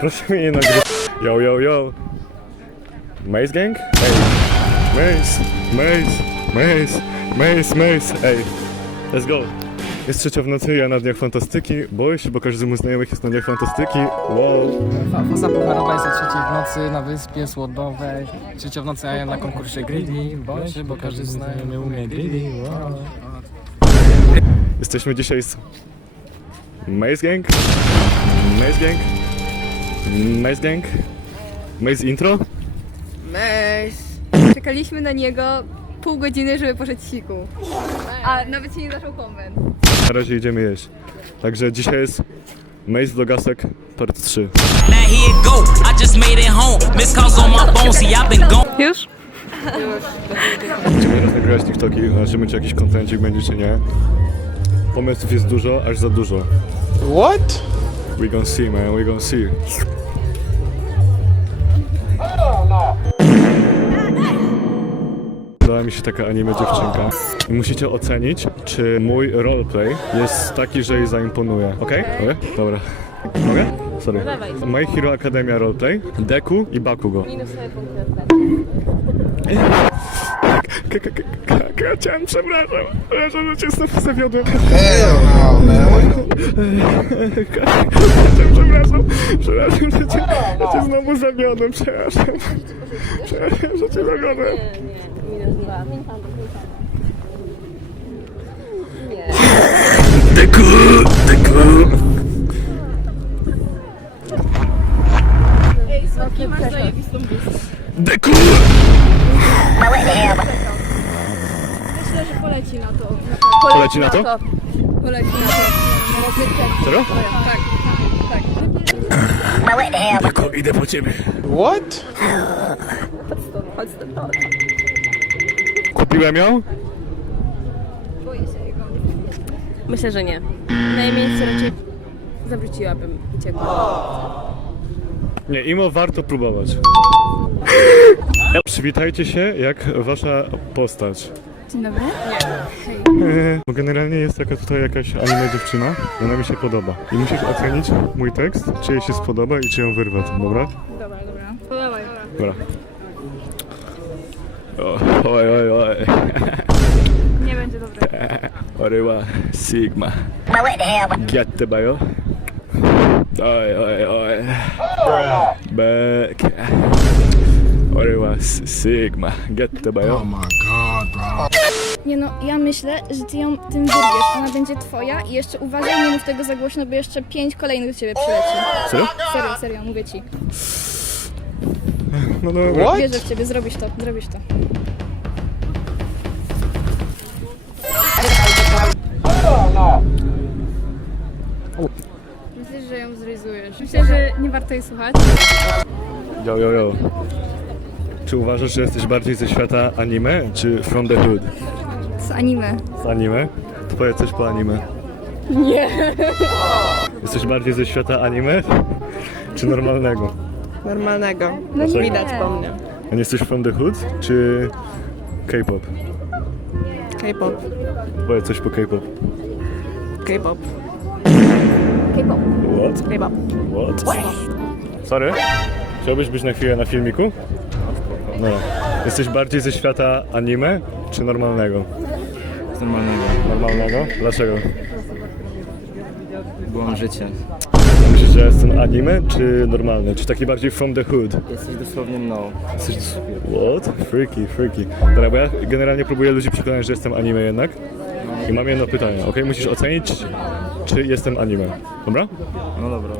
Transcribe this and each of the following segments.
Proszę mnie nie nagrywać. Yo, yo, yo. Maze Gang? Ej. Maze, Maze, Maze, Maze, Maze. Ej. Let's go. Jest trzecia w nocy, ja na Dniach Fantastyki. Boję się, bo każdy z moich znajomych jest na Dniach Fantastyki. Wow. Fa- Faza pucharowa jest o trzeciej w nocy na wyspie Słodowej. Trzecia w nocy, a ja na konkursie grilli. Boję się, bo każdy znajomy umie grilli. Wow. Jesteśmy dzisiaj z Maze Gang. Maze Gang. Maze Gang. Maze Intro. Czekaliśmy na niego pół godziny, żeby poszedł siku. A nawet się nie zaczął konwent. Na razie idziemy jeść. Także dzisiaj jest Maze Vlogasek part 3. Now here it go. I just made it home. Miss calls on my phone. See, I've been gone. Już? Będziemy teraz nagrywać TikToki, zobaczymy czy jakiś kontencik będzie czy nie. Pomysłów jest dużo, aż za dużo. What? We gon' see man, we gon' see. Dała mi się taka anime dziewczynka. I musicie ocenić, czy mój roleplay jest taki, że jej zaimponuje. Okej? Mogę? Dobra. Mogę? Sorry. My Hero Academia roleplay, Deku i Bakugo. K- k- k- k- k- Chciałem, przepraszam, przepraszam, że cię znowu zawiodłem. Hell no, man. Przepraszam, przepraszam, że cię, że cię znowu zawiodłem, przepraszam. Przepraszam, że cię zawiodłem. Deku, Poleci na to? Poleci na to. Serio? Tak, tak. Deku, idę po ciebie. What? Kupiłem ją? Boję się jego. Myślę, że nie. Na jej miejscu raczej zawróciłabym uciekła. Nie, imo warto próbować. Przywitajcie się jak wasza postać. Dzień dobry. Eee, Bo generalnie jest taka tutaj jakaś anime dziewczyna i ona mi się podoba. I musisz ocenić mój tekst, czy jej się spodoba i czy ją wyrwać, dobra? Dobra, dobra. Podawaj. Dobra. O, oj, oj, oj. Nie będzie dobre. Oryła, Sigma. Get the bajo. Oj, oj, oj. Back. Oryła, Sigma. Get the bajo. my god, bro. Nie no, ja myślę, że ty ją tym wyrwiesz, ona będzie twoja i jeszcze uważaj, nie mów tego za głośno, bo jeszcze pięć kolejnych do ciebie przyleci. Serio? Serio, serio, mówię ci. No dobra. What? Wierzę w ciebie, zrobisz to, zrobisz to. Myślisz, że ją zrealizujesz. Myślę, że nie warto jej słuchać. Yo, yo, yo. Czy uważasz, że jesteś bardziej ze świata anime, czy from the hood? Z anime. Z anime? To powiedz coś po anime. Nie. Jesteś bardziej ze świata anime, czy normalnego? Normalnego. No nie. Widać po mnie. A nie jesteś from the hood, czy K-pop? K-pop. Powiedz coś po K-pop. K-pop. What? K-pop. What? Sorry? Chciałbyś być na chwilę na filmiku? No. Jesteś bardziej ze świata anime, czy normalnego? Z normalnego. Normalnego? Dlaczego? Byłam życie. Myślisz, że jestem anime, czy normalny? Czy taki bardziej from the hood? Jesteś dosłownie mną. Jesteś... What? Freaky, freaky. Dobra, bo ja generalnie próbuję ludzi przekonać, że jestem anime jednak. I mam jedno pytanie, ok? Musisz ocenić, czy jestem anime. Dobra? No dobra.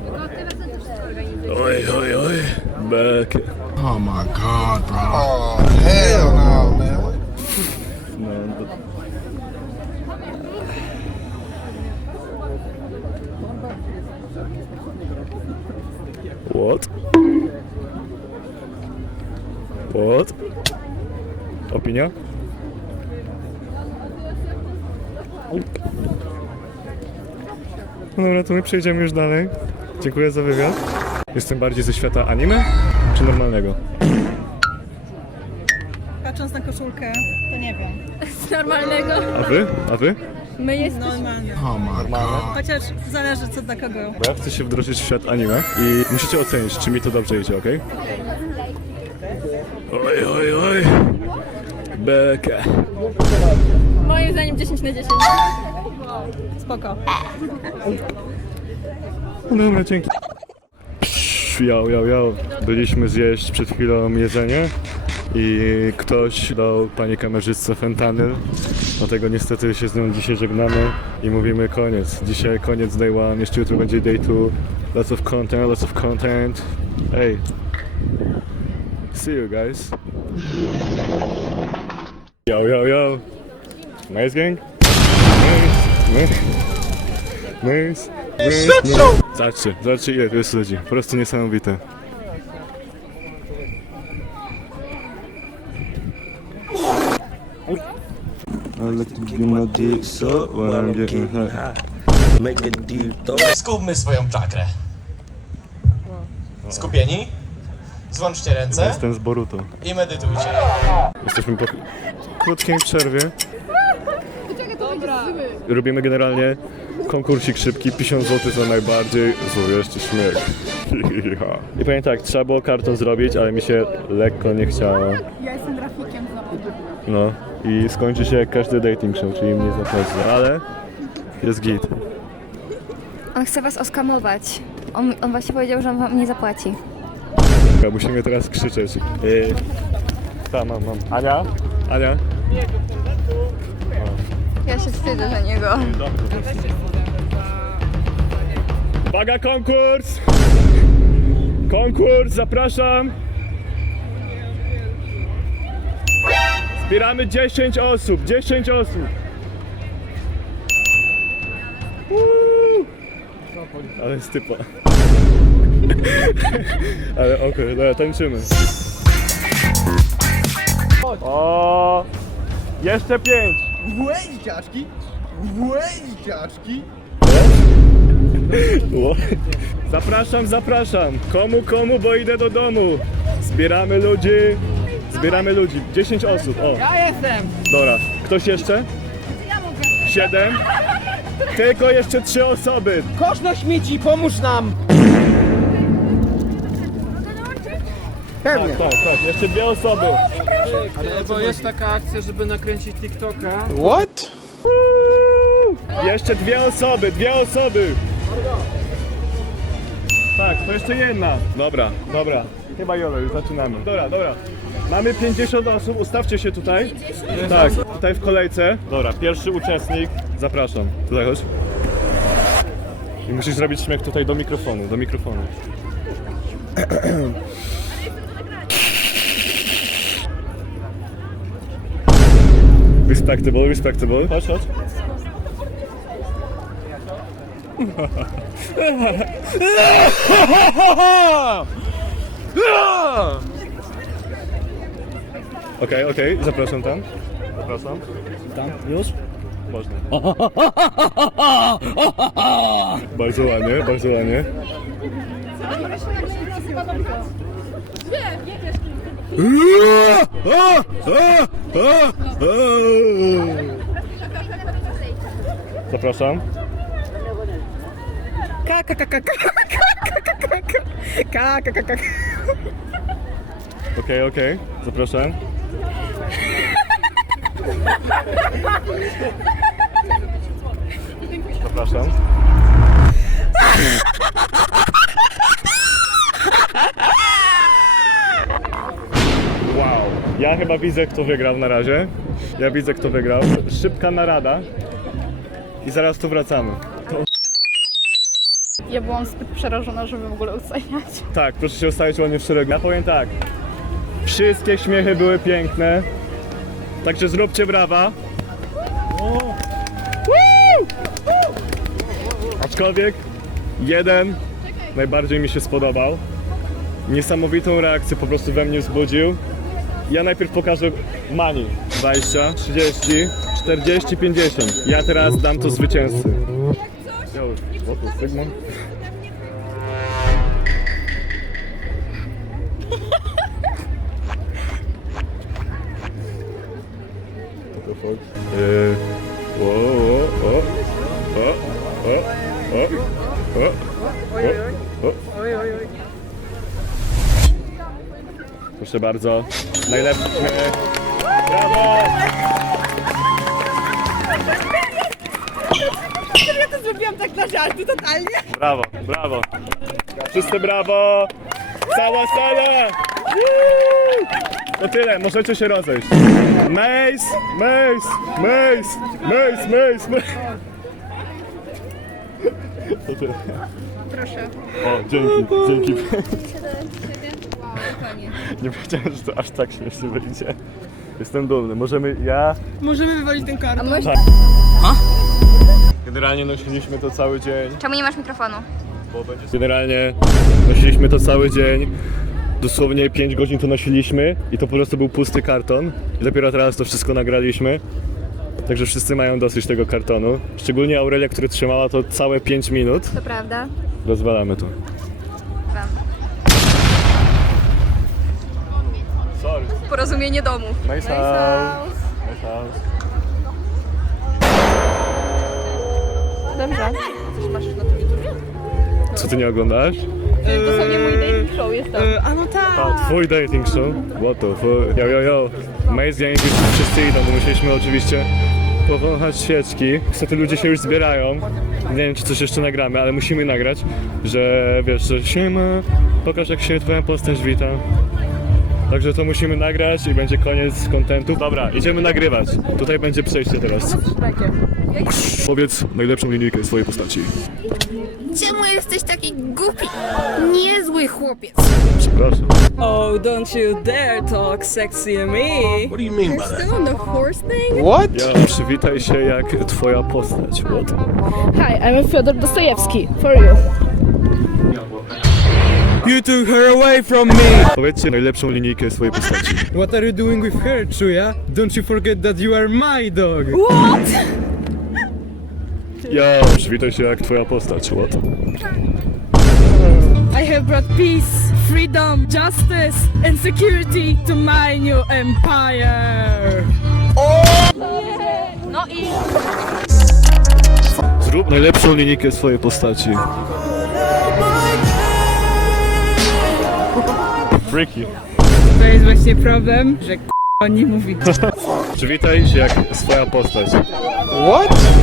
Oj, oj, oj. Back. Oh my god, bro. Oh, hell no, man. No, to... What? What? Opinia? No dobra, to my przejdziemy już dalej. Dziękuję za wywiad. Jestem bardziej ze świata anime czy normalnego? Patrząc na koszulkę, to nie wiem. Z normalnego. A wy? A wy? My jesteśmy... Oh my god. Chociaż zależy co dla kogo. Bo ja chcę się wdrożyć w świat anime i musicie ocenić, czy mi to dobrze idzie, okej? Oj, oj, oj. Bekę. Moim zdaniem 10 na 10. Spoko. No dobra, dzięki. Yo, yo, yo. Byliśmy zjeść przed chwilą jedzenie i ktoś dał pani kamerzystce fentanyl. Dlatego niestety się z nią dzisiaj żegnamy i mówimy koniec. Dzisiaj koniec day one, jeszcze jutro będzie day two. Lots of content, lots of content. Hey. See you guys. Yo, yo, yo. Nice gang? Nice. Nice. Nice. Zobaczcie, zobaczcie ile tu jest ludzi. Po prostu niesamowite. I like to give my dick so when I'm getting high. Make a deal, to... Skupmy swoją czakrę. Skupieni? Złączcie ręce Jestem z Boruto. i medytujcie. Jesteśmy po krótkiej przerwie. Robimy generalnie konkursik szybki, 50 zł za najbardziej złowieszczy śmiech. I powiem tak, trzeba było karton zrobić, ale mi się lekko nie chciało. Ja jestem grafikiem No i skończy się jak każdy dating show, czyli mnie zapłacę, ale jest git. On chce was oskamować. On, on właśnie powiedział, że on wam nie zapłaci. Dobra, Musimy teraz krzyczeć. Yy, ta, mam, mam. Ania? Ania? Ja się wstydzę za niego. Uwaga, konkurs! Konkurs, zapraszam! Zbieramy 10 osób, 10 osób! Uuu. Ale jest typa. Ale okej, dobra, tańczymy. O, jeszcze pięć! Włędź ciaszki! Włędź ciaszki! Zapraszam, zapraszam. Komu, komu, bo idę do domu. Zbieramy ludzi. Zbieramy ludzi. 10 osób. O. Ja jestem. Dobra. Ktoś jeszcze? Siedem. Tylko jeszcze trzy osoby. Kosz na śmieci, pomóż nam! Tak, tak, tak. Jeszcze dwie osoby. Bo jest taka akcja, żeby nakręcić TikToka. What? Jeszcze dwie osoby, dwie osoby. Tak, to jeszcze jedna. Dobra, dobra. Chyba Jolo, już zaczynamy. Dobra, dobra. Mamy 50 osób, ustawcie się tutaj. Tak, tutaj w kolejce. Dobra, pierwszy uczestnik. Zapraszam. Tutaj chodź. I musisz zrobić śmiech tutaj do mikrofonu, do mikrofonu. Respectable, respectable. Chodź, chodź. Okej, okej, zapraszam tam. Zapraszam. Tam, już? Można. bardzo ładnie, bardzo ładnie. Zapraszam. Okej, okej, zapraszam. Zapraszam. Wow. Ja chyba widzę, kto wygrał na razie. Ja widzę, kto wygrał. Szybka narada. I zaraz tu wracamy. Ja byłam zbyt przerażona, żeby w ogóle oceniać. Tak, proszę się ustawić ładnie w szeregu. Ja powiem tak. Wszystkie śmiechy były piękne. Także zróbcie brawa. Aczkolwiek jeden najbardziej mi się spodobał. Niesamowitą reakcję po prostu we mnie wzbudził. Ja najpierw pokażę Mani. 20, 30, 40, 50. Ja teraz dam to zwycięzcy. The Sigmund? What the fuck? O. Proszę bardzo. Najlepszy. Brawo! Ja to zrobiłam tak dla żartu, totalnie. Brawo, brawo. Wszyscy brawo! Cała sala! Woo! To tyle, możecie się rozejść. Mace! Mace! Mace! Mace! Mace! Mace! To tyle. Proszę. O, dzięki, dzięki. Wow, fajnie. Nie wiedziałem, że to aż tak śmiesznie wyjdzie. Jestem dumny. Możemy, ja... Możemy wywalić ten karton. A może... Generalnie nosiliśmy to cały dzień. Czemu nie masz mikrofonu? Generalnie nosiliśmy to cały dzień. Dosłownie 5 godzin to nosiliśmy i to po prostu był pusty karton. I dopiero teraz to wszystko nagraliśmy. Także wszyscy mają dosyć tego kartonu. Szczególnie Aurelia, która trzymała to całe 5 minut. To prawda. Rozwalamy to. Sorry. Porozumienie domu. Nice house. Nice house. Dobrze. Co ty nie oglądasz? Dosłownie mój dating show jest tam. E, A no tak. A, twój dating show? What the fuck? Yo, yo, yo. Maze Gang już wszyscy idą, bo musieliśmy oczywiście powąchać świeczki. Niestety ludzie się już zbierają. Nie wiem, czy coś jeszcze nagramy, ale musimy nagrać, że wiesz, że siema, pokaż jak się twoja postać wita. Także to musimy nagrać i będzie koniec kontentu. Dobra, idziemy nagrywać. Tutaj będzie przejście teraz. Powiedz najlepszą linijkę swojej postaci. Czemu jesteś taki głupi? Niezły chłopiec. Przepraszam. Oh, don't you dare talk sexy to me. What do you mean by that? on the horse thing? What? Ja, przywitaj się jak twoja postać. What? Hi, I'm Fyodor Dostojewski. For you. You took her away from me! Powiedzcie najlepszą linijkę swojej postaci. What are you doing with her, Chuya? Don't you forget that you are my dog! Ja, przywitaj się jak twoja postać. What? I have brought peace, freedom, justice and security to my new empire. Zrób najlepszą linijkę swojej postaci. Freaky. To jest właśnie problem, że k***a nie mówi. Przywitaj się jak swoja postać.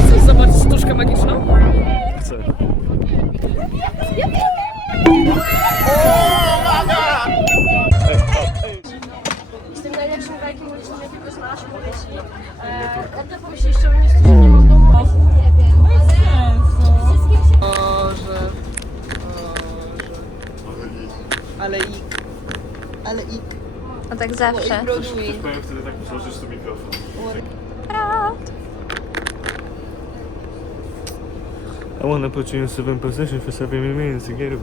Chcesz zobaczyć sztuczkę magiczną? Chcę. Jestem najlepszym grajkiem ulicznym, jakiego znasz, mówię ci. E, że mnie z nie mogą Tak zawsze. I wanna put you in seven position for seven minutes to get it,